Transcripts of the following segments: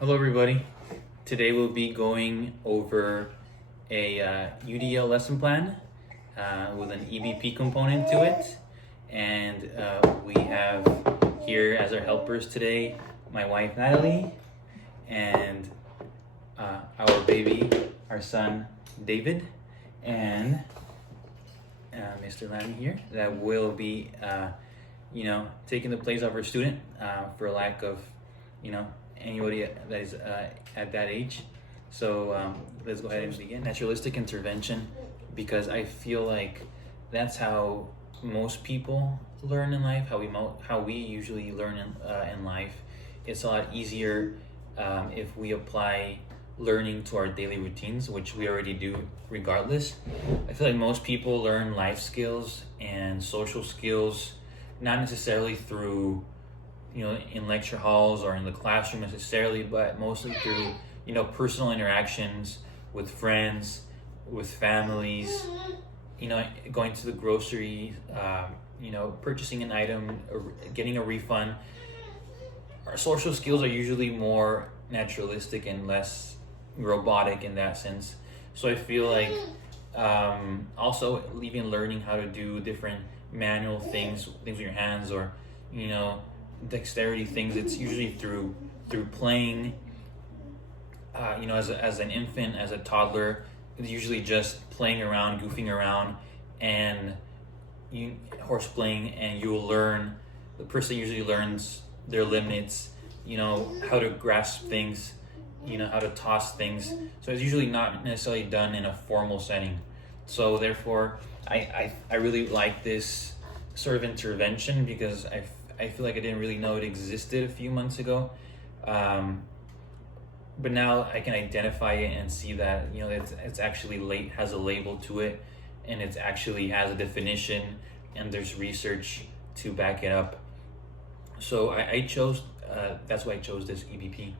Hello everybody. Today we'll be going over a UDL lesson plan with an EBP component to it. And we have here as our helpers today my wife Natalie and our baby, our son David, and Mr. Lanny here that will be taking the place of our student for lack of anybody that is at that age. So let's go ahead and begin. Naturalistic intervention, because I feel like that's how most people learn in life, how we usually learn in life. It's a lot easier if we apply learning to our daily routines, which we already do regardless. I feel like most people learn life skills and social skills not necessarily through in lecture halls or in the classroom necessarily, but mostly through personal interactions with friends, with families, going to the grocery, purchasing an item, or getting a refund. Our social skills are usually more naturalistic and less robotic in that sense. So I feel like also even learning how to do different manual things with your hands, or dexterity things, it's usually through playing. As an infant, as a toddler, it's usually just playing around, goofing around, and horse playing, and you will learn. The person usually learns their limits, how to grasp things, how to toss things. So it's usually not necessarily done in a formal setting. So therefore, I really like this sort of intervention, because I feel like I didn't really know it existed a few months ago, but now I can identify it and see that it's actually has a label to it, and it actually has a definition, and there's research to back it up. So I chose that's why I chose this EBP.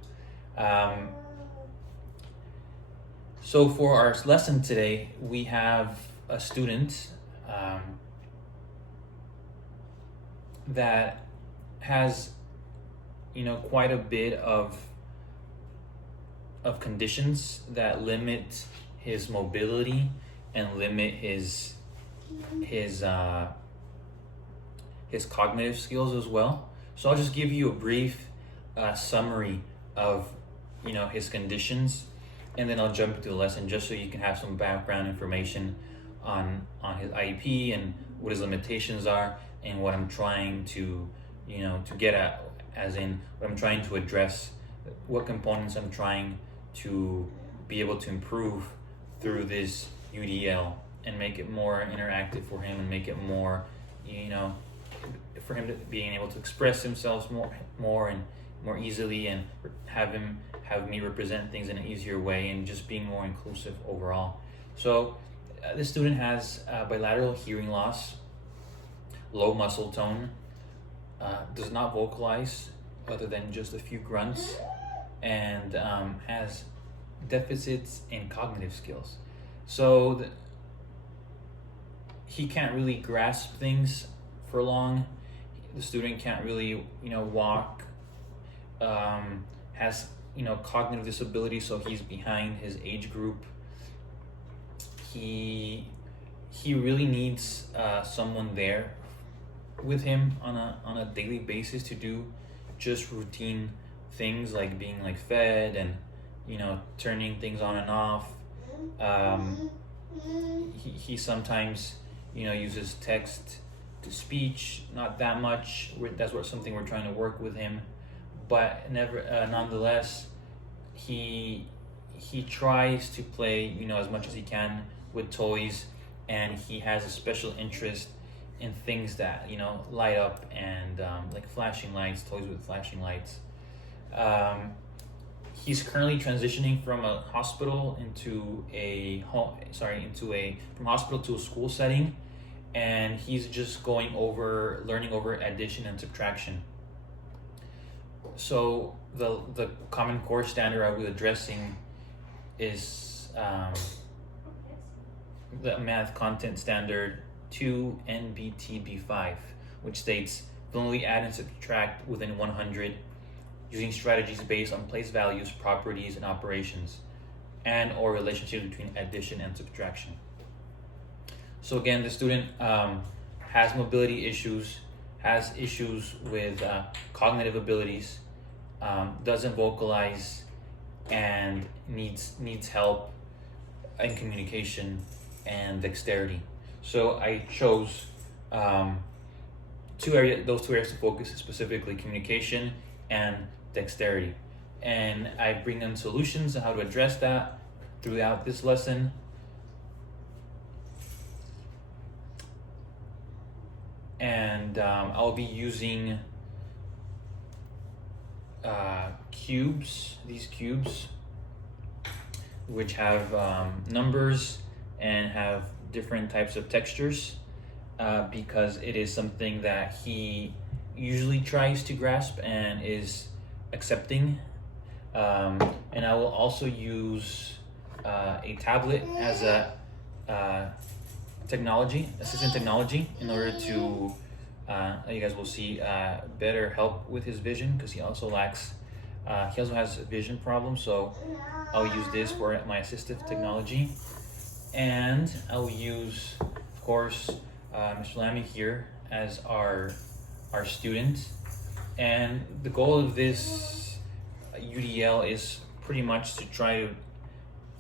So for our lesson today, we have a student that has quite a bit of conditions that limit his mobility and limit his cognitive skills as well. So I'll just give you a brief summary of his conditions, and then I'll jump into the lesson just so you can have some background information on his IEP and what his limitations are, and what I'm trying to get at, as in what I'm trying to address, what components I'm trying to be able to improve through this UDL and make it more interactive for him, and make it more for him to being able to express himself more and more easily, and have me represent things in an easier way, and just being more inclusive overall. So this student has bilateral hearing loss, low muscle tone, does not vocalize other than just a few grunts, and has deficits in cognitive skills. So he can't really grasp things for long. The student can't really walk, has cognitive disability, so he's behind his age group. He really needs someone there with him on a daily basis to do just routine things like being fed and turning things on and off. He sometimes uses text to speech, not that much. That's something we're trying to work with him, but never nonetheless he tries to play as much as he can with toys, and he has a special interest in things that light up, and like flashing lights, toys with flashing lights. He's currently transitioning from a hospital from hospital to a school setting, and he's just learning over addition and subtraction. So the common core standard I was addressing is the math content standard 2 NBTB5, which states fluently add and subtract within 100 using strategies based on place values, properties, and operations, and or relationships between addition and subtraction. So again, the student has mobility issues, has issues with cognitive abilities, doesn't vocalize, and needs help in communication and dexterity. So I chose those two areas to focus, specifically communication and dexterity. And I bring them solutions on how to address that throughout this lesson. And I'll be using these cubes, which have numbers and have different types of textures, because it is something that he usually tries to grasp and is accepting. And I will also use a tablet as a assistant technology, in order to you guys will see better help with his vision, because he also has vision problems. So I'll use this for my assistive technology, and I'll use, of course, Mr. Lamy here as our student. And the goal of this UDL is pretty much to try to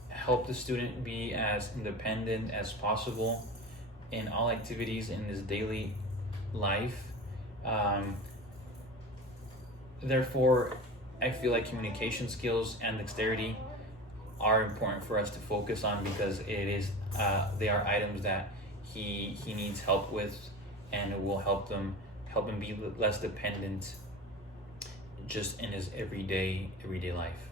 help the student be as independent as possible in all activities in his daily life. Therefore, I feel like communication skills and dexterity are important for us to focus on, because they are items that he needs help with, and it will help him be less dependent just in his everyday life.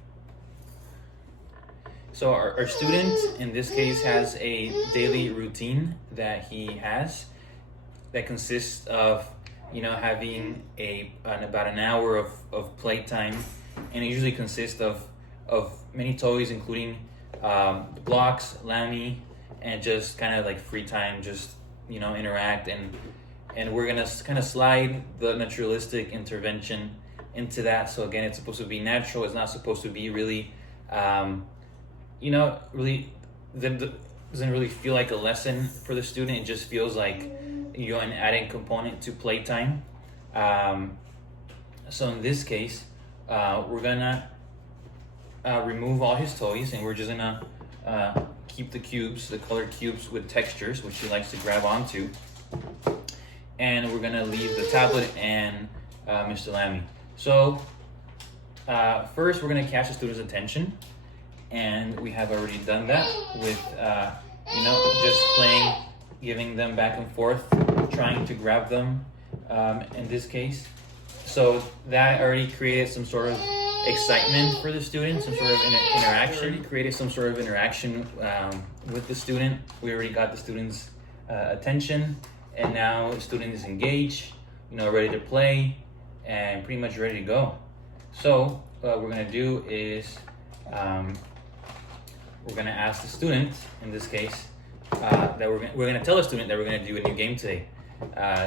So our student in this case has a daily routine that he has that consists of having about an hour of playtime, and it usually consists of many toys, including blocks, Lamy, and just kind of like free time, just interact, and we're gonna kind of slide the naturalistic intervention into that. So again, it's supposed to be natural. It's not supposed to be really really doesn't really feel like a lesson for the student. It just feels like an added component to playtime. So in this case, we're gonna remove all his toys, and we're just gonna keep the colored cubes with textures, which he likes to grab onto. And we're gonna leave the tablet and Mr. Lamy. So first, we're gonna catch the student's attention. And we have already done that with, just playing, giving them back and forth, trying to grab them in this case. So that already created some sort of excitement for the student, some sort of interaction. Created some sort of interaction with the student. We already got the student's attention, and now the student is engaged, ready to play, and pretty much ready to go. So what we're gonna do is we're gonna ask the student, in this case, that we're gonna tell the student that we're gonna do a new game today,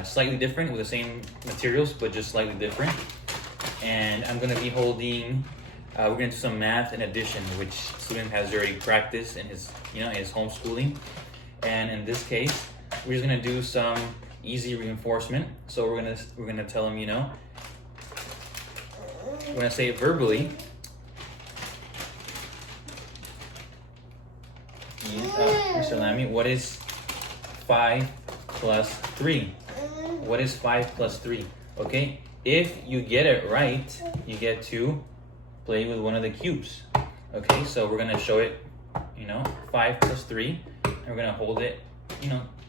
slightly different, with the same materials but just slightly different. And I'm gonna be holding. We're gonna do some math and addition, which student has already practiced in his his homeschooling. And in this case, we're just gonna do some easy reinforcement. So we're gonna tell him, we're gonna say it verbally. Mr. Lamy, what is 5 plus 3? What is 5 plus 3? Okay, if you get it right, you get to play with one of the cubes. Okay, so we're gonna show it, 5 plus 3, and we're gonna hold it,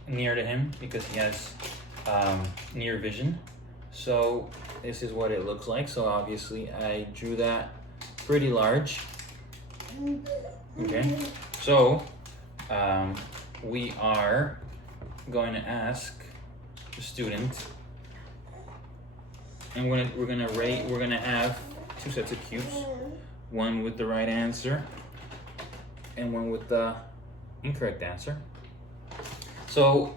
near to him, because he has near vision. So this is what it looks like. So obviously I drew that pretty large. Okay, so we are going to ask the student, and we're gonna have 2 sets of cubes, one with the right answer and one with the incorrect answer. So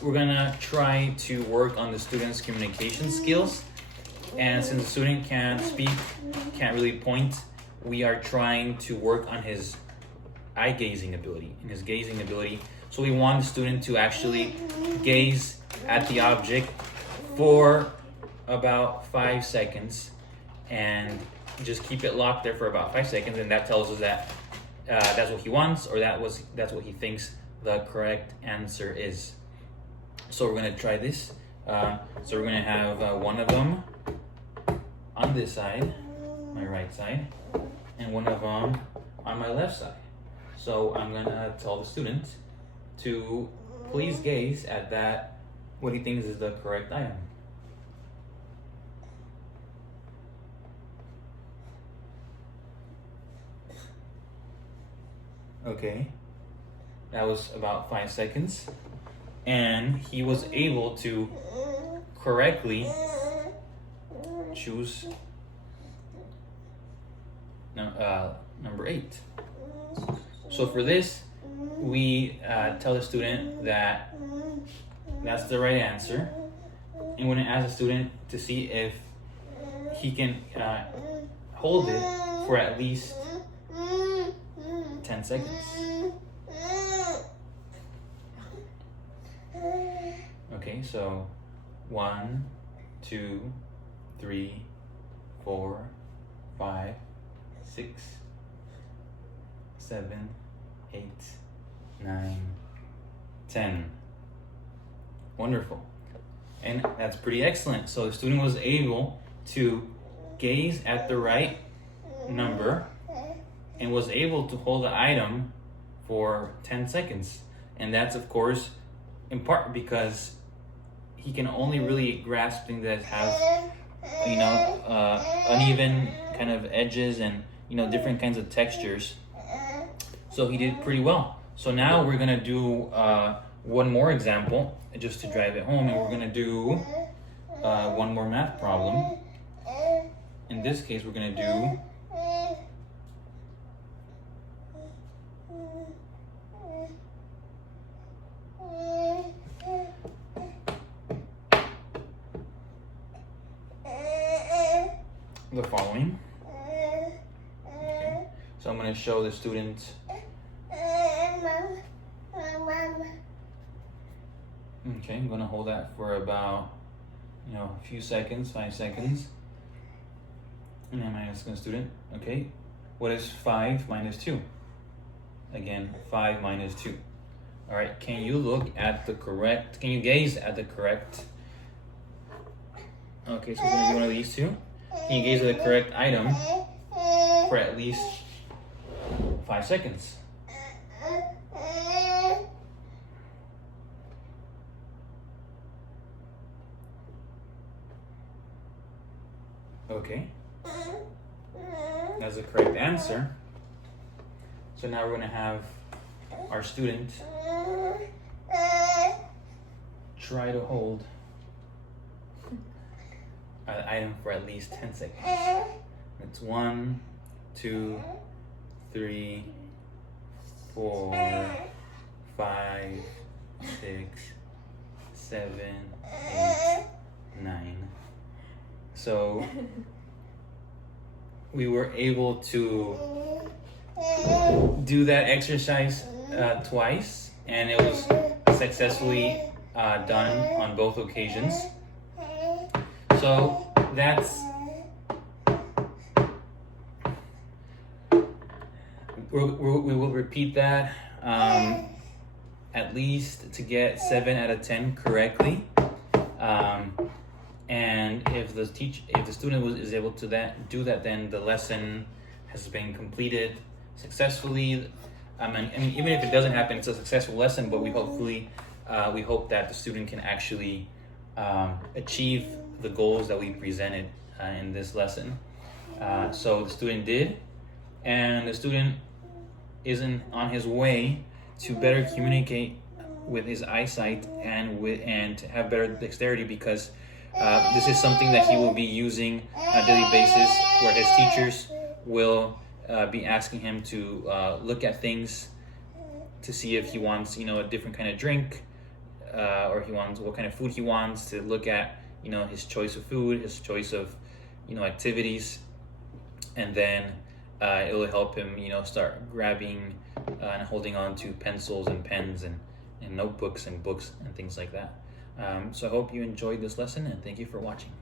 we're gonna try to work on the student's communication skills And since the student can't speak, can't really point, we are trying to work on his eye gazing ability and his gazing ability. So we want the student to actually gaze at the object for about 5 seconds and just keep it locked there for about 5 seconds, and that tells us that that's what he wants, or that's what he thinks the correct answer is. So we're gonna try this. So we're gonna have one of them on this side, my right side, and one of them on my left side. So I'm gonna tell the student to please gaze at that, what he thinks is the correct item. Okay, that was about 5 seconds, and he was able to correctly choose number 8. So for this, we tell the student that that's the right answer, and we're gonna ask the student to see if he can hold it for at least 10 seconds. Okay, so 1, 2, 3, 4, 5, 6, 7, 8, 9, 10. Wonderful. And that's pretty excellent. So the student was able to gaze at the right number and was able to hold the item for 10 seconds. And that's, of course, in part because he can only really grasp things that have, uneven kind of edges and, different kinds of textures. So he did pretty well. So now we're gonna do one more example just to drive it home, and we're gonna do one more math problem. In this case, we're gonna do the following. Okay. So I'm going to show the student. Okay, I'm going to hold that for about, a few seconds, 5 seconds. And then I'm asking the student, okay, what is 5 minus 2? Again, 5 minus 2. All right, can you gaze at the correct? Okay, so we're going to do one of these two. Can you gaze at the correct item for at least 5 seconds? Okay, that's the correct answer. So now we're going to have our student try to hold an item for at least 10 seconds. It's 1, 2, 3, 4, 5, 6, 7, 8, 9. So we were able to do that exercise twice, and it was successfully done on both occasions. So that's we will repeat that at least to get 7 out of 10 correctly. And if the student is able to do that, then the lesson has been completed successfully. And even if it doesn't happen, it's a successful lesson. But we hope that the student can actually achieve the goals that we presented in this lesson. So the student did, and the student is on his way to better communicate with his eyesight and to have better dexterity, because this is something that he will be using on a daily basis, where his teachers will be asking him to look at things to see if he wants, a different kind of drink, or what kind of food he wants, to look at his choice of food, his choice of activities, and then it will help him start grabbing and holding on to pencils and pens and notebooks and books and things like that. So I hope you enjoyed this lesson, and thank you for watching.